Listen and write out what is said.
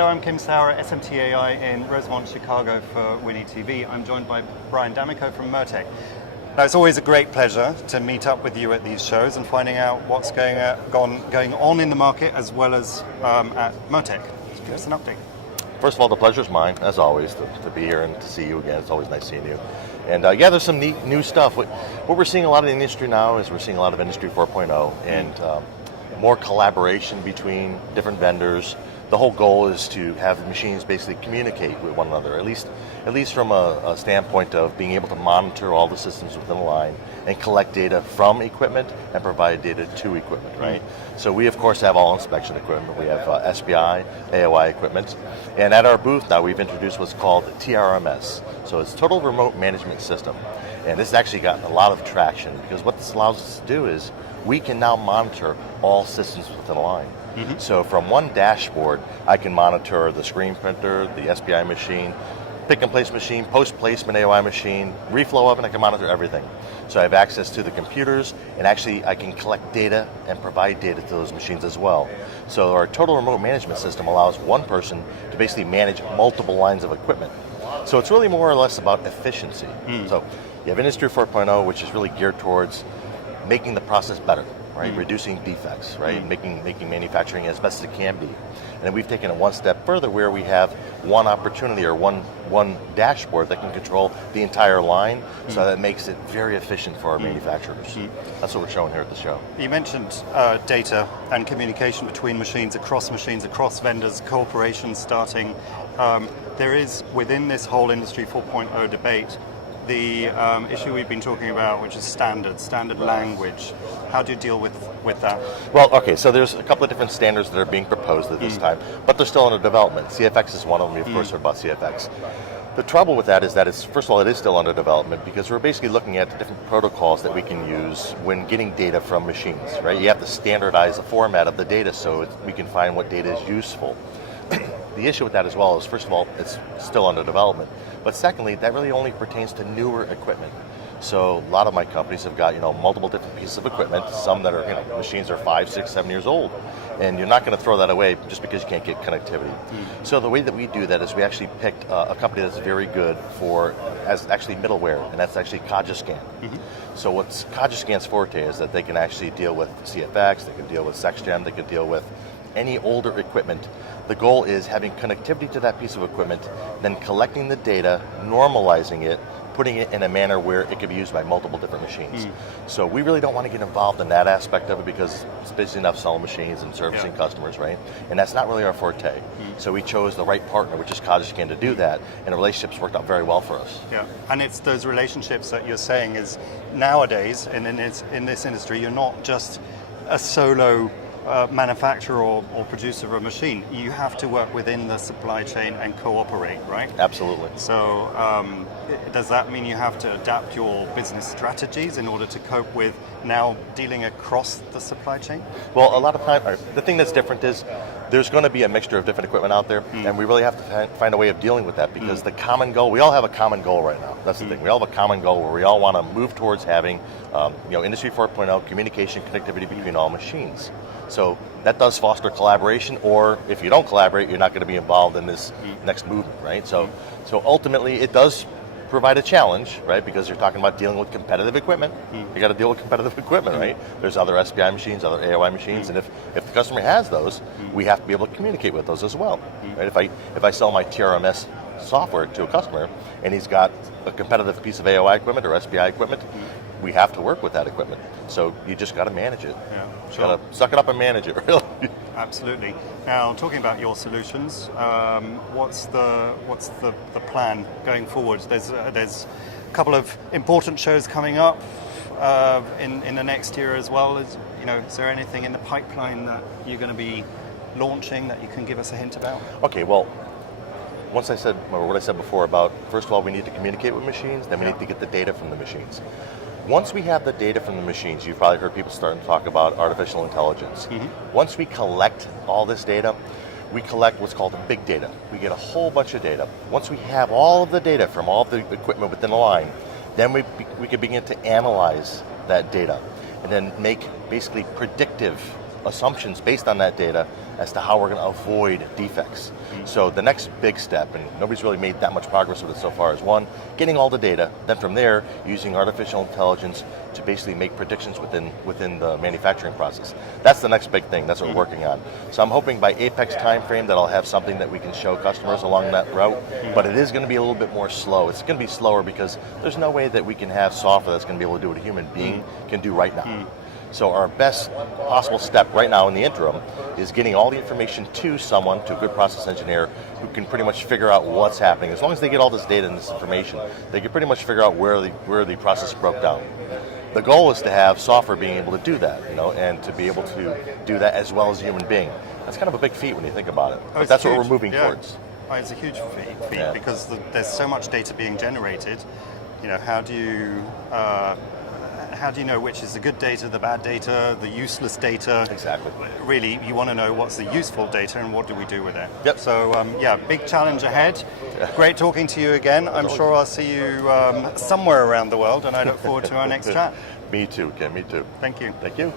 there, I'm Kim Sauer at SMTAI in Rosemont, Chicago for WNIE TV. I'm joined by Brian D'Amico from Mirtec. Now, it's always a great pleasure to meet up with you at these shows and finding out what's going on in the market as well as at Mirtec. So give us an update. First of all, the pleasure's mine, as always, to be here and to see you again. It's always nice seeing you. And yeah, there's some neat new stuff. What we're seeing a lot in the industry now is we're seeing a lot of Industry 4.0 and more collaboration between different vendors. The whole goal is to have the machines basically communicate with one another, at least from a standpoint of being able to monitor all the systems within the line and collect data from equipment and provide data to equipment, right? So we, of course, have all inspection equipment. We have SPI, AOI equipment. And at our booth now, we've introduced what's called TRMS. So it's Total Remote Management System. And this has actually gotten a lot of traction because what this allows us to do is we can now monitor all systems within a line. So from one dashboard, I can monitor the screen printer, the SPI machine, pick and place machine, post placement AOI machine, reflow oven, I can monitor everything. So I have access to the computers, and actually I can collect data and provide data to those machines as well. So our total remote management system allows one person to basically manage multiple lines of equipment. So it's really more or less about efficiency. So you have Industry 4.0, which is really geared towards making the process better. Right, reducing defects, right, making manufacturing as best as it can be. And then we've taken it one step further where we have one opportunity or one dashboard that can control the entire line, so that makes it very efficient for our manufacturers. That's what we're showing here at the show. You mentioned data and communication between machines, across vendors, corporations starting. There is, within this whole Industry 4.0 debate, the issue we've been talking about, which is standard language. How do you deal with that? Well, okay, so there's a couple of different standards that are being proposed at this time, but they're still under development. CFX is one of them. We, of course, heard about CFX. The trouble with that is that first of all, it is still under development because we're basically looking at the different protocols that we can use when getting data from machines, right? You have to standardize the format of the data so we can find what data is useful. The issue with that as well is, first of all, it's still under development. But secondly, that really only pertains to newer equipment. So a lot of my companies have got, multiple different pieces of equipment. Some that are, machines are 5, 6, 7 years old. And you're not going to throw that away just because you can't get connectivity. So the way that we do that is we actually picked a company that's very good as actually middleware, and that's actually Coguscan. So what Coguscan's forte is that they can actually deal with CFX, they can deal with SexGen, they can deal with any older equipment. The goal is having connectivity to that piece of equipment, then collecting the data, normalizing it, putting it in a manner where it can be used by multiple different machines. So we really don't want to get involved in that aspect of it because it's busy enough selling machines and servicing customers, right? And that's not really our forte. So we chose the right partner, which is Coguscan, to do that, and the relationships worked out very well for us. Yeah, and it's those relationships that you're saying is nowadays, and in this industry, you're not just a solo manufacturer or producer of a machine. You have to work within the supply chain and cooperate, right? Absolutely. So does that mean you have to adapt your business strategies in order to cope with now dealing across the supply chain? Well, a lot of time, the thing that's different is there's going to be a mixture of different equipment out there, and we really have to find a way of dealing with that because the common goal, we all have a common goal right now. That's the thing. We all have a common goal where we all want to move towards having Industry 4.0 communication connectivity between all machines. So that does foster collaboration, or if you don't collaborate, you're not going to be involved in this next movement, right? So ultimately, it does provide a challenge, right? Because you're talking about dealing with competitive equipment. You got to deal with competitive equipment, right? There's other SPI machines, other AOI machines, and if the customer has those, we have to be able to communicate with those as well, right? If I sell my TRMS software to a customer and he's got a competitive piece of AOI equipment or SPI equipment, we have to work with that equipment. So you just got to manage it. Yeah, sure. Got to suck it up and manage it, really. Absolutely. Now, talking about your solutions, what's the plan going forward? There's a couple of important shows coming up in the next year as well. Is there anything in the pipeline that you're going to be launching that you can give us a hint about? Okay, well, what I said before about, first of all, we need to communicate with machines, then we need to get the data from the machines. Once we have the data from the machines, you've probably heard people starting to talk about artificial intelligence. Once we collect all this data, we collect what's called big data. We get a whole bunch of data. Once we have all of the data from all of the equipment within the line, then we can begin to analyze that data and then make basically predictive assumptions based on that data as to how we're going to avoid defects. So the next big step, and nobody's really made that much progress with it so far, is one, getting all the data, then from there, using artificial intelligence to basically make predictions within the manufacturing process. That's the next big thing, that's what we're working on. So I'm hoping by Apex timeframe that I'll have something that we can show customers along that route, but it is going to be a little bit more slow. It's going to be slower because there's no way that we can have software that's going to be able to do what a human being can do right now. So our best possible step right now in the interim is getting all the information to someone, to a good process engineer, who can pretty much figure out what's happening. As long as they get all this data and this information, they can pretty much figure out where the process broke down. The goal is to have software being able to do that, and to be able to do that as well as a human being. That's kind of a big feat when you think about it. But that's huge. what we're moving Yeah. towards. Oh, it's a huge feat because there's so much data being generated. How do you know which is the good data, the bad data, the useless data? Exactly. Really, you want to know what's the useful data and what do we do with it. Yep. So, big challenge ahead. Great talking to you again. I'm sure I'll see you somewhere around the world, and I look forward to our next chat. Me too, Ken, me too. Thank you. Thank you.